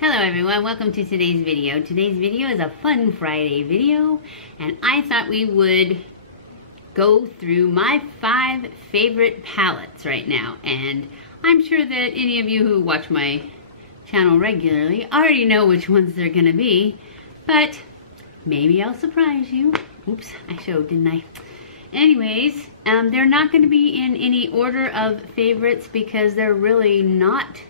Hello everyone, welcome to today's video. Today's video is a fun Friday video, and I thought we would go through my 5 favorite palettes right now. And I'm sure that any of you who watch my channel regularly already know which ones they're gonna be, but maybe I'll surprise you. Oops, I showed, didn't I? Anyways, they're not gonna be in any order of favorites because they're really not.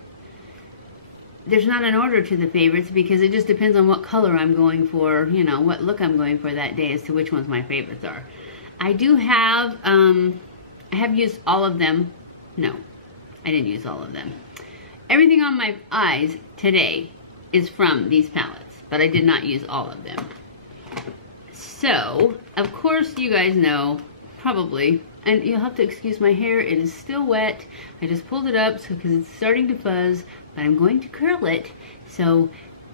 There's not an order to the favorites because it just depends on what color I'm going for, you know, what look I'm going for that day as to which ones my favorites are. I do have, I have used all of them. No, I didn't use all of them. Everything on my eyes today is from these palettes, but I did not use all of them. So, of course you guys know, probably, and you'll have to excuse my hair, it is still wet. I just pulled it up because it's starting to fuzz, but I'm going to curl it, so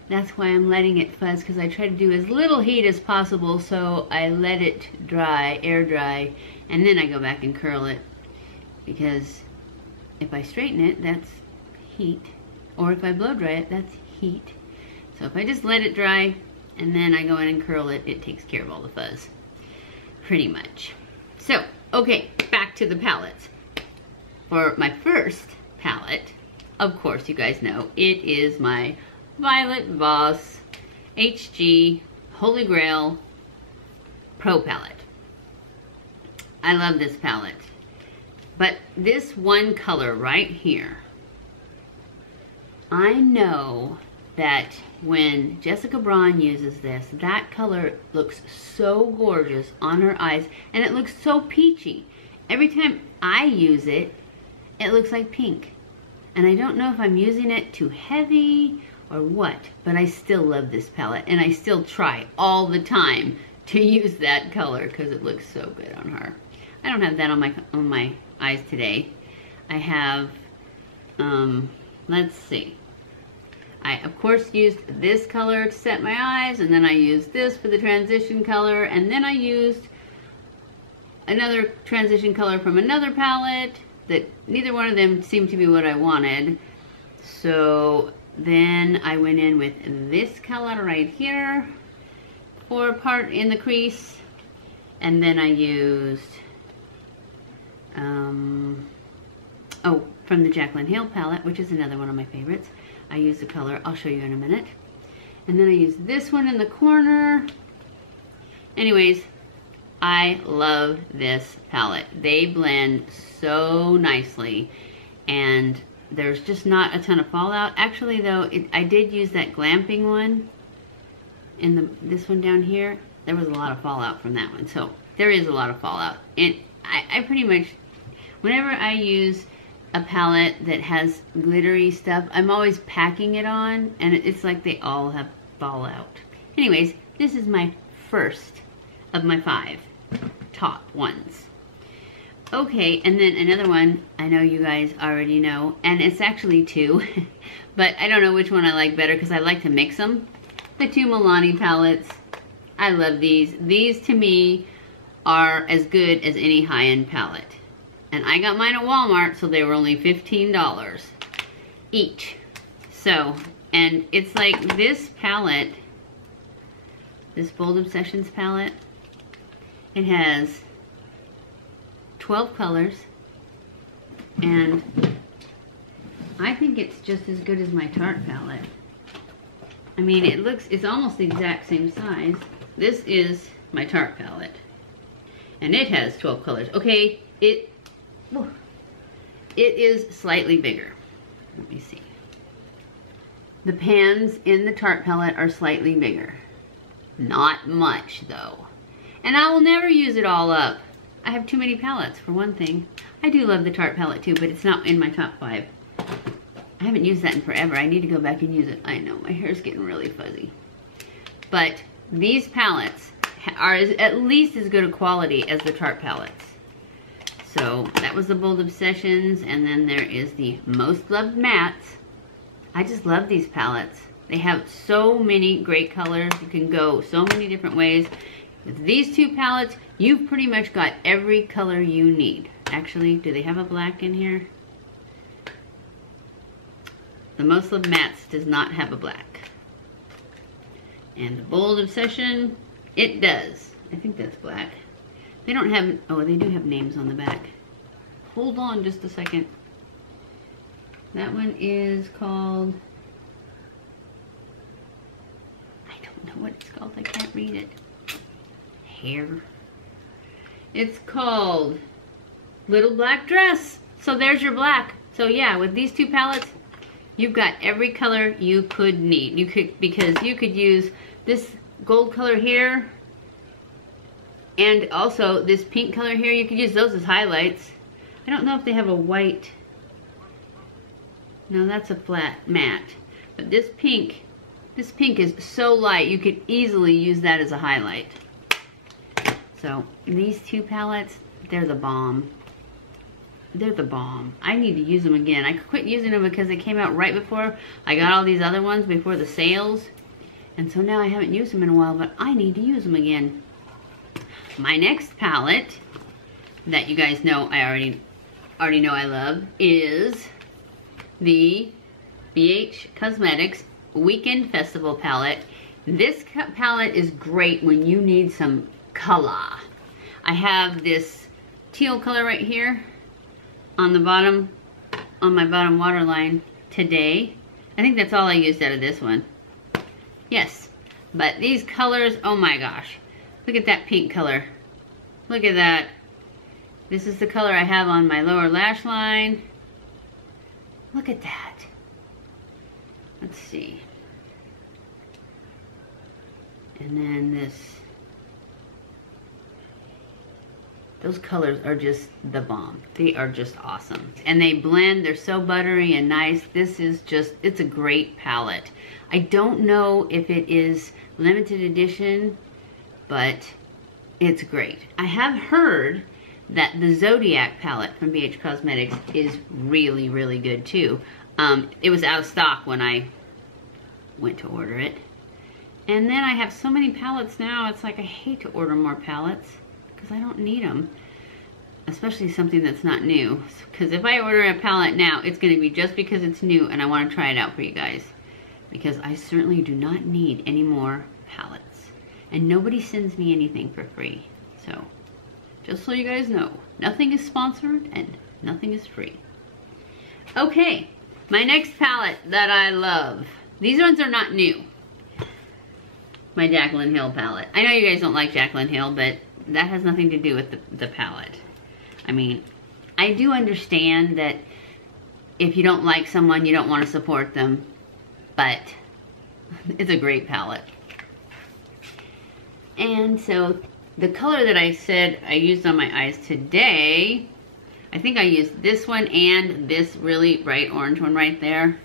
that's why I'm letting it fuzz, because I try to do as little heat as possible, so I let it dry, air dry, and then I go back and curl it, because if I straighten it, that's heat, or if I blow dry it, that's heat. So if I just let it dry, and then I go in and curl it, it takes care of all the fuzz, pretty much. So, okay, back to the palettes. For my first palette, of course, you guys know, it is my Violet Voss HG Holy Grail Pro Palette. I love this palette. But this one color right here, I know that when Jessica Braun uses this, that color looks so gorgeous on her eyes, and it looks so peachy. Every time I use it, it looks like pink. And I don't know if I'm using it too heavy or what, but I still love this palette, and I still try all the time to use that color because it looks so good on her. I don't have that on my eyes today. I have, let's see. I, of course, used this color to set my eyes, and then I used this for the transition color, and then I used another transition color from another palette that neither one of them seemed to be what I wanted. So then I went in with this color right here for part in the crease, and then I used, from the JACLYN Hale palette, which is another one of my favorites. I used the color, I'll show you in a minute. And then I used this one in the corner. Anyways, I love this palette. They blend so nicely, and there's just not a ton of fallout. Actually though, I did use that glamping one in this one down here. There was a lot of fallout from that one, so there is a lot of fallout. And I pretty much, whenever I use a palette that has glittery stuff, I'm always packing it on, and it's like they all have fallout. Anyways, this is my first of my 5 top ones. Okay, and then another one I know you guys already know, and it's actually 2, but I don't know which one I like better because I like to mix them. The 2 Milani palettes. I love these. These to me are as good as any high-end palette. And I got mine at Walmart, so they were only $15 each. So, and it's like this palette, this Bold Obsessions palette, it has 12 colors, and I think it's just as good as my Tarte palette. I mean, it's almost the exact same size. This is my Tarte palette, and it has 12 colors. Okay, it is slightly bigger. Let me see. The pans in the Tarte palette are slightly bigger. Not much though. And I will never use it all up. I have too many palettes for one thing. I do love the Tarte palette too, but it's not in my top 5. I haven't used that in forever. I need to go back and use it. I know, my hair's getting really fuzzy. But these palettes are at least as good a quality as the Tarte palettes. So that was the Bold Obsessions, and then there is the Most Loved Mattes. I just love these palettes. They have so many great colors. You can go so many different ways. With these 2 palettes, you've pretty much got every color you need. Actually, do they have a black in here? the Most Loved Mattes does not have a black. And the Bold Obsession, it does. I think that's black. They don't have, oh, they do have names on the back. Hold on just a second. That one is called, I don't know what it's called. I can't read it. Hair. It's called Little Black Dress. So there's your black. So yeah, with these two palettes, you've got every color you could need. Because you could use this gold color here and also this pink color here. You could use those as highlights. I don't know if they have a white. No, that's a flat matte. But this pink is so light, you could easily use that as a highlight. So these two palettes, they're the bomb. They're the bomb. I need to use them again. I quit using them because they came out right before I got all these other ones, before the sales. And so now I haven't used them in a while, but I need to use them again. My next palette that you guys know I already know I love is the BH Cosmetics Weekend Festival palette. This palette is great when you need some color. I have this teal color right here on the bottom, on my bottom waterline today. I think that's all I used out of this one. Yes, but these colors, oh my gosh. Look at that pink color. Look at that. This is the color I have on my lower lash line. Look at that. Let's see. And then this. Those colors are just the bomb. They are just awesome. And they blend, they're so buttery and nice. This is just, it's a great palette. I don't know if it is limited edition, but it's great. I have heard that the Zodiac palette from BH Cosmetics is really, really good too. It was out of stock when I went to order it. And then I have so many palettes now, it's like I hate to order more palettes because I don't need them. Especially something that's not new. Because if I order a palette now, it's going to be just because it's new and I want to try it out for you guys. Because I certainly do not need any more palettes. And nobody sends me anything for free. So, just so you guys know, nothing is sponsored and nothing is free. Okay, my next palette that I love. These ones are not new. My JACLYN Hill palette. I know you guys don't like JACLYN Hill, but that has nothing to do with the palette. I mean, I do understand that if you don't like someone, you don't want to support them, but it's a great palette. And so the color that I said I used on my eyes today, I think I used this one and this really bright orange one right there.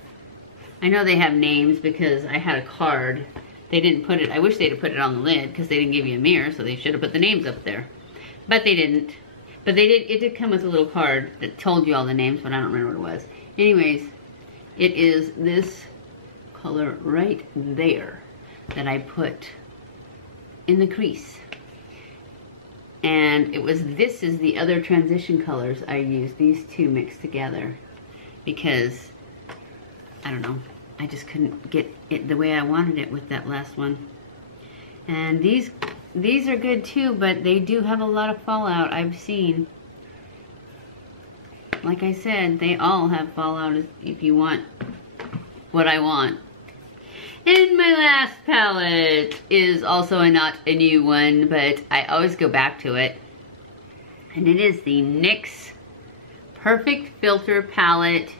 I know they have names because I had a card. They didn't put it, I wish they'd have put it on the lid because they didn't give you a mirror, so they should have put the names up there. But they didn't. But they did, it did come with a little card that told you all the names, but I don't remember what it was. Anyways, it is this color right there that I put in the crease. And it was, this is the other transition colors I used, these two mixed together. Because, I don't know, I just couldn't get it the way I wanted it with that last one. And these are good too, but they do have a lot of fallout I've seen. Like I said, they all have fallout if you want what I want. And my last palette is also not a new one, but I always go back to it. And it is the NYX Perfect Filter palette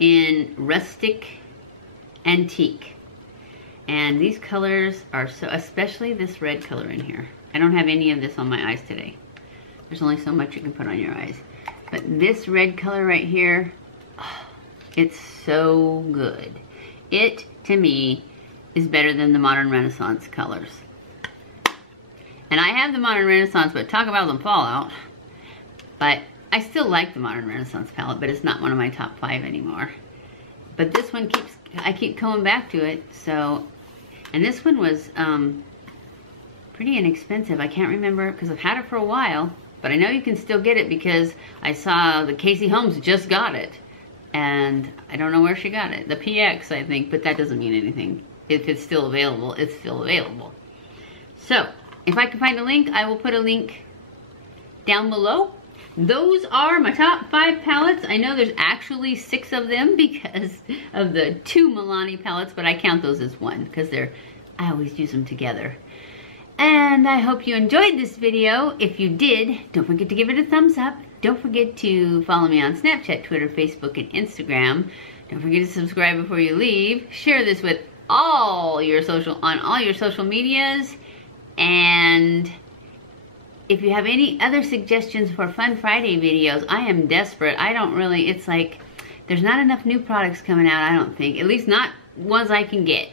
in Rustic Antique. And these colors are so, especially this red color in here. I don't have any of this on my eyes today. There's only so much you can put on your eyes. But this red color right here, oh, it's so good. It, to me, is better than the Modern Renaissance colors. And I have the Modern Renaissance, but talk about some fallout. But I still like the Modern Renaissance palette, but it's not one of my top 5 anymore. But this one I keep coming back to it, so. And this one was pretty inexpensive. I can't remember, because I've had it for a while, but I know you can still get it because I saw the Casey Holmes just got it. and I don't know where she got it. The PX, I think, but that doesn't mean anything. If it's still available, it's still available. So, if I can find a link, I will put a link down below. Those are my top 5 palettes. I know there's actually 6 of them because of the 2 Milani palettes, but I count those as 1 because I always use them together. And I hope you enjoyed this video. If you did, don't forget to give it a thumbs up. Don't forget to follow me on Snapchat, Twitter, Facebook, and Instagram. Don't forget to subscribe before you leave. Share this with all your social medias. And if you have any other suggestions for Fun Friday videos, I am desperate. It's like, there's not enough new products coming out, I don't think. At least not ones I can get.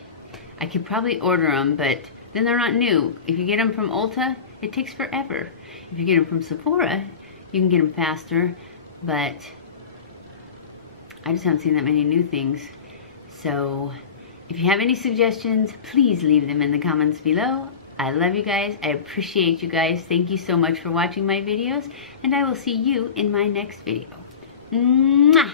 I could probably order them, but then they're not new. If you get them from Ulta, it takes forever. If you get them from Sephora, you can get them faster, but I just haven't seen that many new things. So if you have any suggestions, please leave them in the comments below. I love you guys. I appreciate you guys. Thank you so much for watching my videos, and I will see you in my next video. Mwah!